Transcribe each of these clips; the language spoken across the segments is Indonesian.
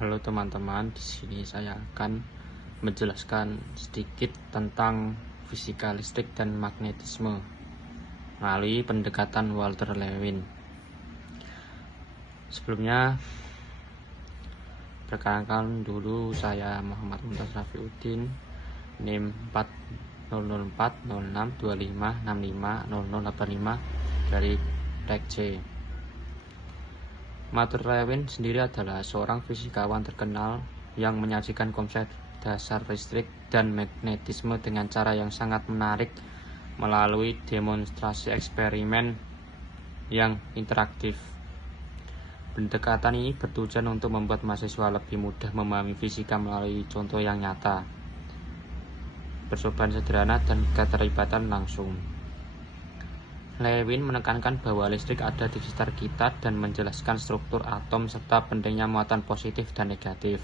Halo teman-teman, di sini saya akan menjelaskan sedikit tentang fisika listrik dan magnetisme melalui pendekatan Walter Lewin. Sebelumnya, perkenalkan dulu saya Muhammad Mumtaz Rafiuddin, NIM 40040625650085 dari Tek C. Walter Lewin sendiri adalah seorang fisikawan terkenal yang menyajikan konsep dasar listrik dan magnetisme dengan cara yang sangat menarik melalui demonstrasi eksperimen yang interaktif. Pendekatan ini bertujuan untuk membuat mahasiswa lebih mudah memahami fisika melalui contoh yang nyata, percobaan sederhana, dan keterlibatan langsung. Lewin menekankan bahwa listrik ada di sekitar kita dan menjelaskan struktur atom serta pentingnya muatan positif dan negatif.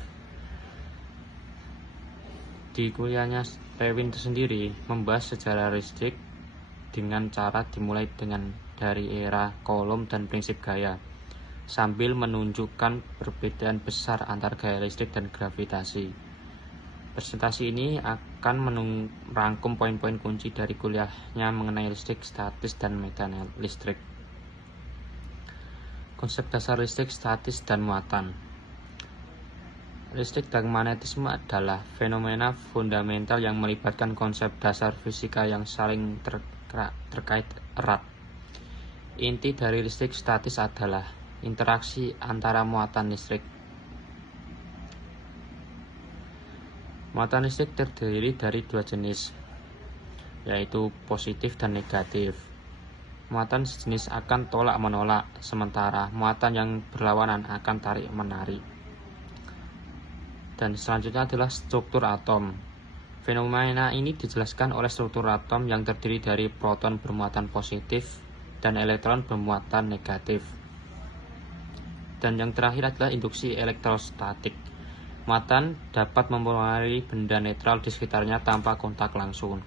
Di kuliahnya, Lewin sendiri membahas sejarah listrik dengan cara dimulai dari era Coulomb dan prinsip gaya, sambil menunjukkan perbedaan besar antar gaya listrik dan gravitasi. Presentasi ini akan merangkum poin-poin kunci dari kuliahnya mengenai listrik statis dan mekanik listrik. Konsep dasar listrik statis dan muatan. Listrik dan magnetisme adalah fenomena fundamental yang melibatkan konsep dasar fisika yang saling terkait erat. Inti dari listrik statis adalah interaksi antara muatan listrik. Muatan listrik terdiri dari dua jenis, yaitu positif dan negatif. Muatan sejenis akan tolak-menolak, sementara muatan yang berlawanan akan tarik-menarik. Dan selanjutnya adalah struktur atom. Fenomena ini dijelaskan oleh struktur atom yang terdiri dari proton bermuatan positif dan elektron bermuatan negatif. Dan yang terakhir adalah induksi elektrostatik. Muatan dapat mempengaruhi benda netral di sekitarnya tanpa kontak langsung,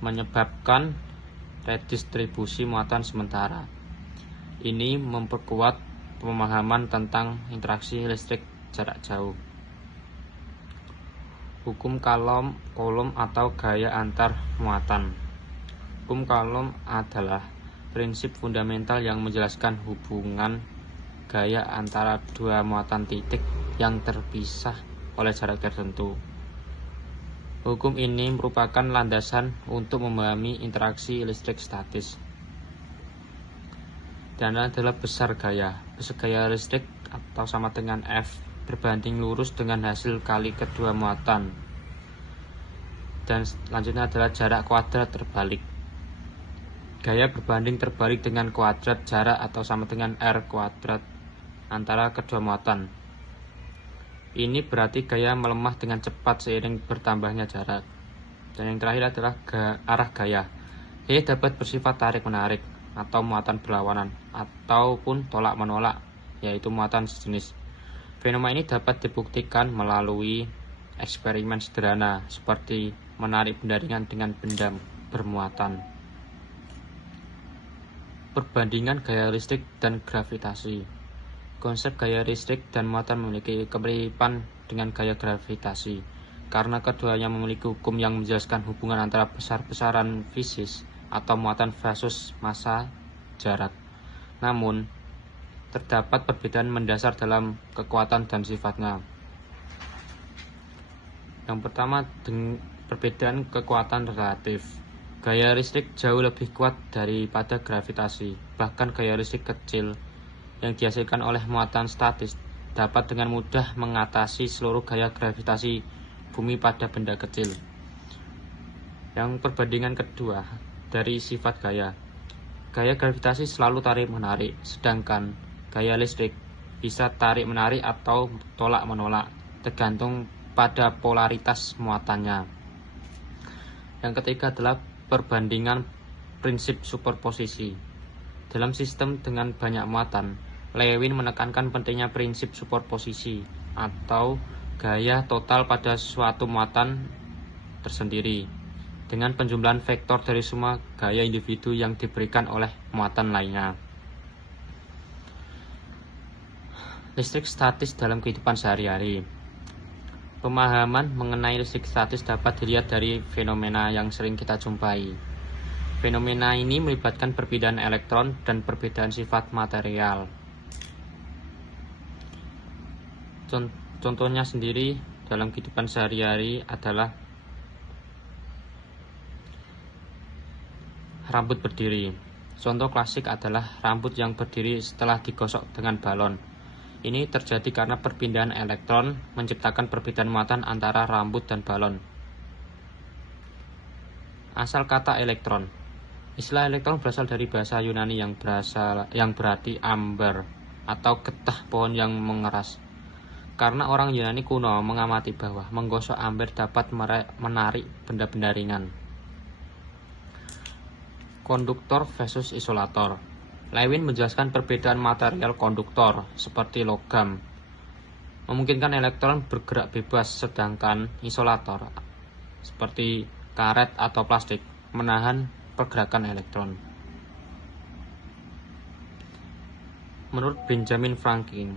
menyebabkan redistribusi muatan sementara. Ini memperkuat pemahaman tentang interaksi listrik jarak jauh. Hukum Coulomb atau gaya antar muatan. Hukum Coulomb adalah prinsip fundamental yang menjelaskan hubungan gaya antara dua muatan titik yang terpisah oleh jarak tertentu. Hukum ini merupakan landasan untuk memahami interaksi listrik statis. Dan adalah besar gaya. Besar gaya listrik atau sama dengan F berbanding lurus dengan hasil kali kedua muatan. Dan selanjutnya adalah jarak kuadrat terbalik. Gaya berbanding terbalik dengan kuadrat jarak atau sama dengan R kuadrat antara kedua muatan. Ini berarti gaya melemah dengan cepat seiring bertambahnya jarak. Dan yang terakhir adalah arah gaya. Gaya dapat bersifat tarik-menarik atau muatan berlawanan ataupun tolak-menolak, yaitu muatan sejenis. Fenomena ini dapat dibuktikan melalui eksperimen sederhana seperti menarik benda ringan dengan benda bermuatan. Perbandingan gaya listrik dan gravitasi. Konsep gaya listrik dan muatan memiliki kemiripan dengan gaya gravitasi, karena keduanya memiliki hukum yang menjelaskan hubungan antara besar-besaran fisis atau muatan versus massa jarak. Namun, terdapat perbedaan mendasar dalam kekuatan dan sifatnya. Yang pertama, perbedaan kekuatan relatif. Gaya listrik jauh lebih kuat daripada gravitasi, bahkan gaya listrik kecil yang dihasilkan oleh muatan statis dapat dengan mudah mengatasi seluruh gaya gravitasi bumi pada benda kecil. Yang perbandingan kedua dari sifat gaya. Gaya gravitasi selalu tarik-menarik, sedangkan gaya listrik bisa tarik-menarik atau tolak-menolak, tergantung pada polaritas muatannya. Yang ketiga adalah perbandingan prinsip superposisi. Dalam sistem dengan banyak muatan, Lewin menekankan pentingnya prinsip superposisi atau gaya total pada suatu muatan tersendiri dengan penjumlahan vektor dari semua gaya individu yang diberikan oleh muatan lainnya. Listrik statis dalam kehidupan sehari-hari. Pemahaman mengenai listrik statis dapat dilihat dari fenomena yang sering kita jumpai. Fenomena ini melibatkan perbedaan elektron dan perbedaan sifat material. Contohnya sendiri dalam kehidupan sehari-hari adalah rambut berdiri. Contoh klasik adalah rambut yang berdiri setelah digosok dengan balon. Ini terjadi karena perpindahan elektron menciptakan perbedaan muatan antara rambut dan balon. Asal kata elektron. Istilah elektron berasal dari bahasa Yunani yang berarti amber atau getah pohon yang mengeras. Karena orang Yunani kuno mengamati bahwa menggosok amber dapat menarik benda-benda ringan. Konduktor versus isolator. Lewin menjelaskan perbedaan material konduktor seperti logam memungkinkan elektron bergerak bebas, sedangkan isolator seperti karet atau plastik menahan pergerakan elektron. Menurut Benjamin Franklin,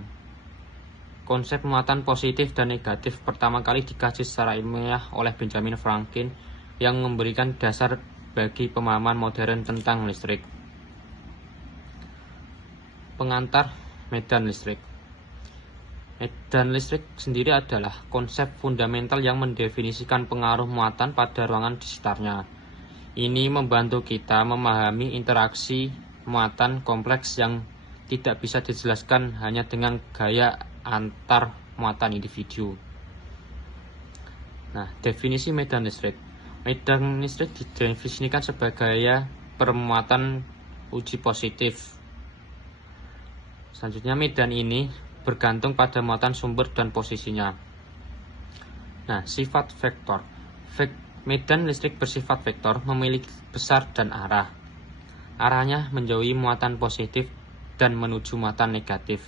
konsep muatan positif dan negatif pertama kali dikaji secara ilmiah oleh Benjamin Franklin yang memberikan dasar bagi pemahaman modern tentang listrik. Pengantar medan listrik. Medan listrik sendiri adalah konsep fundamental yang mendefinisikan pengaruh muatan pada ruangan di sekitarnya. Ini membantu kita memahami interaksi muatan kompleks yang tidak bisa dijelaskan hanya dengan gaya antar muatan individu. Nah, definisi medan listrik. Medan listrik didefinisikan sebagai gaya permuatan uji positif. Selanjutnya, medan ini bergantung pada muatan sumber dan posisinya. Nah, sifat vektor. Medan listrik bersifat vektor, memiliki besar dan arah. Arahnya menjauhi muatan positif dan menuju muatan negatif.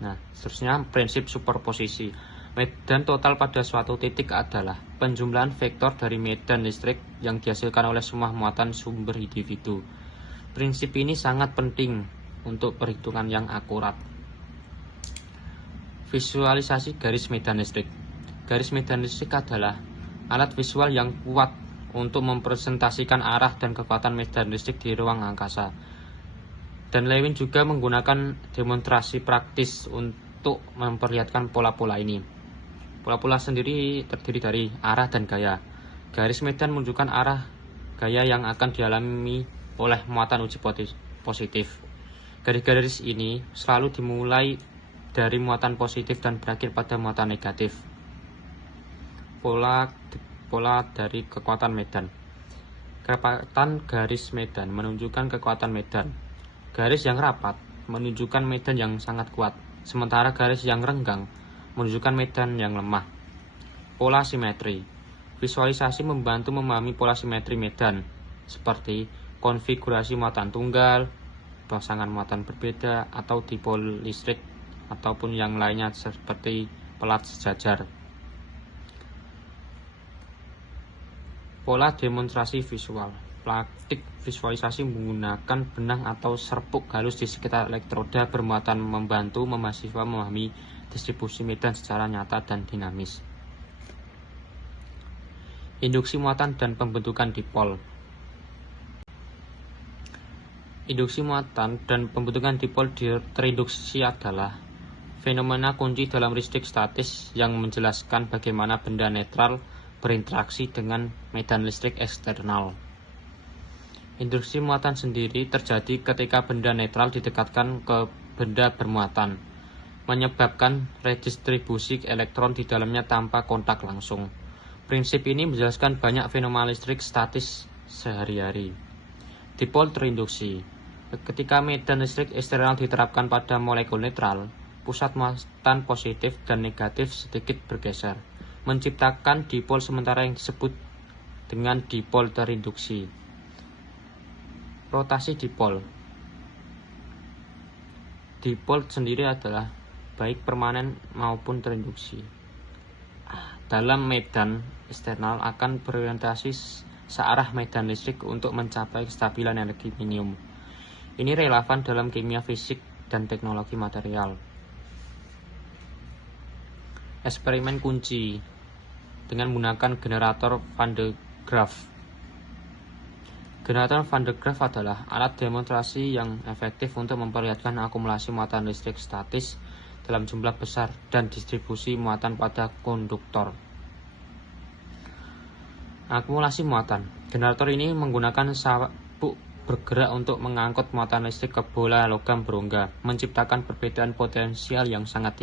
Nah, seterusnya prinsip superposisi. Medan total pada suatu titik adalah penjumlahan vektor dari medan listrik yang dihasilkan oleh semua muatan sumber individu. Prinsip ini sangat penting untuk perhitungan yang akurat. Visualisasi garis medan listrik. Garis medan listrik adalah alat visual yang kuat untuk mempresentasikan arah dan kekuatan medan listrik di ruang angkasa. Dan Lewin juga menggunakan demonstrasi praktis untuk memperlihatkan pola-pola ini. Pola-pola sendiri terdiri dari arah dan gaya. Garis medan menunjukkan arah gaya yang akan dialami oleh muatan uji positif. Garis-garis ini selalu dimulai dari muatan positif dan berakhir pada muatan negatif. Pola dari kekuatan medan. Kerapatan garis medan menunjukkan kekuatan medan. Garis yang rapat menunjukkan medan yang sangat kuat, sementara garis yang renggang menunjukkan medan yang lemah. Pola simetri. Visualisasi membantu memahami pola simetri medan, seperti konfigurasi muatan tunggal, pasangan muatan berbeda, atau dipol listrik, ataupun yang lainnya seperti pelat sejajar. Pola demonstrasi visual. Praktik visualisasi menggunakan benang atau serpuk halus di sekitar elektroda bermuatan membantu mahasiswa memahami distribusi medan secara nyata dan dinamis. Induksi muatan dan pembentukan dipol. Induksi muatan dan pembentukan dipol terinduksi adalah fenomena kunci dalam listrik statis yang menjelaskan bagaimana benda netral berinteraksi dengan medan listrik eksternal. Induksi muatan sendiri terjadi ketika benda netral didekatkan ke benda bermuatan, menyebabkan redistribusi elektron di dalamnya tanpa kontak langsung. Prinsip ini menjelaskan banyak fenomena listrik statis sehari-hari. Dipol terinduksi. Ketika medan listrik eksternal diterapkan pada molekul netral, pusat muatan positif dan negatif sedikit bergeser, menciptakan dipol sementara yang disebut dengan dipol terinduksi. Rotasi dipol. Dipol sendiri adalah baik permanen maupun terinduksi. Dalam medan eksternal akan berorientasi searah medan listrik untuk mencapai kestabilan energi minimum. Ini relevan dalam kimia fisik dan teknologi material. eksperimen kunci dengan menggunakan generator Van de Graaff. Generator Van de Graaff adalah alat demonstrasi yang efektif untuk memperlihatkan akumulasi muatan listrik statis dalam jumlah besar dan distribusi muatan pada konduktor. Akumulasi muatan. Generator ini menggunakan sabuk bergerak untuk mengangkut muatan listrik ke bola logam berongga, menciptakan perbedaan potensial yang sangat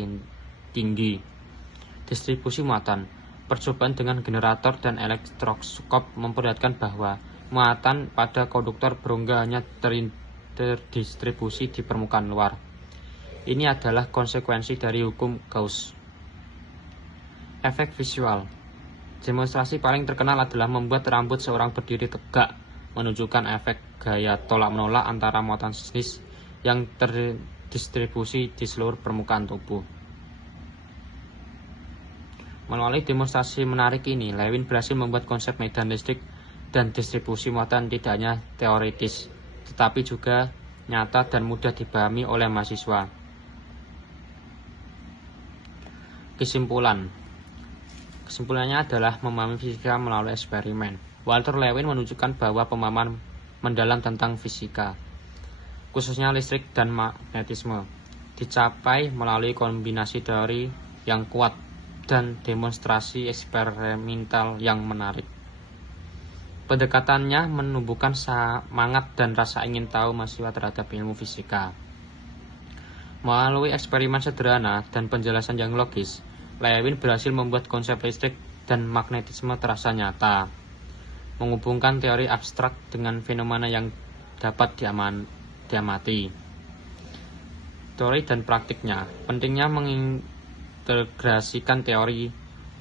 tinggi. Distribusi muatan. Percobaan dengan generator dan elektroskop memperlihatkan bahwa muatan pada konduktor berongga hanya terdistribusi di permukaan luar. Ini adalah konsekuensi dari hukum Gauss. Efek visual. Demonstrasi paling terkenal adalah membuat rambut seorang berdiri tegak, menunjukkan efek gaya tolak-menolak antara muatan sejenis yang terdistribusi di seluruh permukaan tubuh. Melalui demonstrasi menarik ini, Lewin berhasil membuat konsep medan listrik dan distribusi muatan tidak hanya teoritis, tetapi juga nyata dan mudah dipahami oleh mahasiswa. Kesimpulannya adalah memahami fisika melalui eksperimen. Walter Lewin menunjukkan bahwa pemahaman mendalam tentang fisika, khususnya listrik dan magnetisme, dicapai melalui kombinasi teori yang kuat dan demonstrasi eksperimental yang menarik. Pendekatannya menumbuhkan semangat dan rasa ingin tahu mahasiswa terhadap ilmu fisika. Melalui eksperimen sederhana dan penjelasan yang logis, Lewin berhasil membuat konsep listrik dan magnetisme terasa nyata, menghubungkan teori abstrak dengan fenomena yang dapat diamati. Teori dan praktiknya. Pentingnya mengintegrasikan teori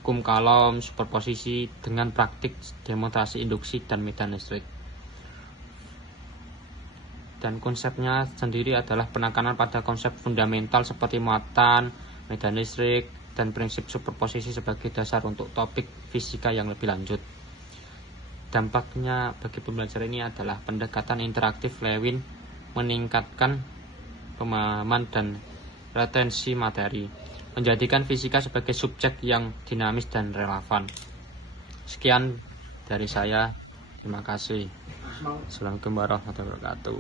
hukum Coulomb, superposisi dengan praktik demonstrasi induksi dan medan listrik. Dan konsepnya sendiri adalah penekanan pada konsep fundamental seperti muatan, medan listrik, dan prinsip superposisi sebagai dasar untuk topik fisika yang lebih lanjut. Dampaknya bagi pembelajar ini adalah pendekatan interaktif Lewin meningkatkan pemahaman dan retensi materi, menjadikan fisika sebagai subjek yang dinamis dan relevan. Sekian dari saya, terima kasih. Assalamualaikum warahmatullahi wabarakatuh.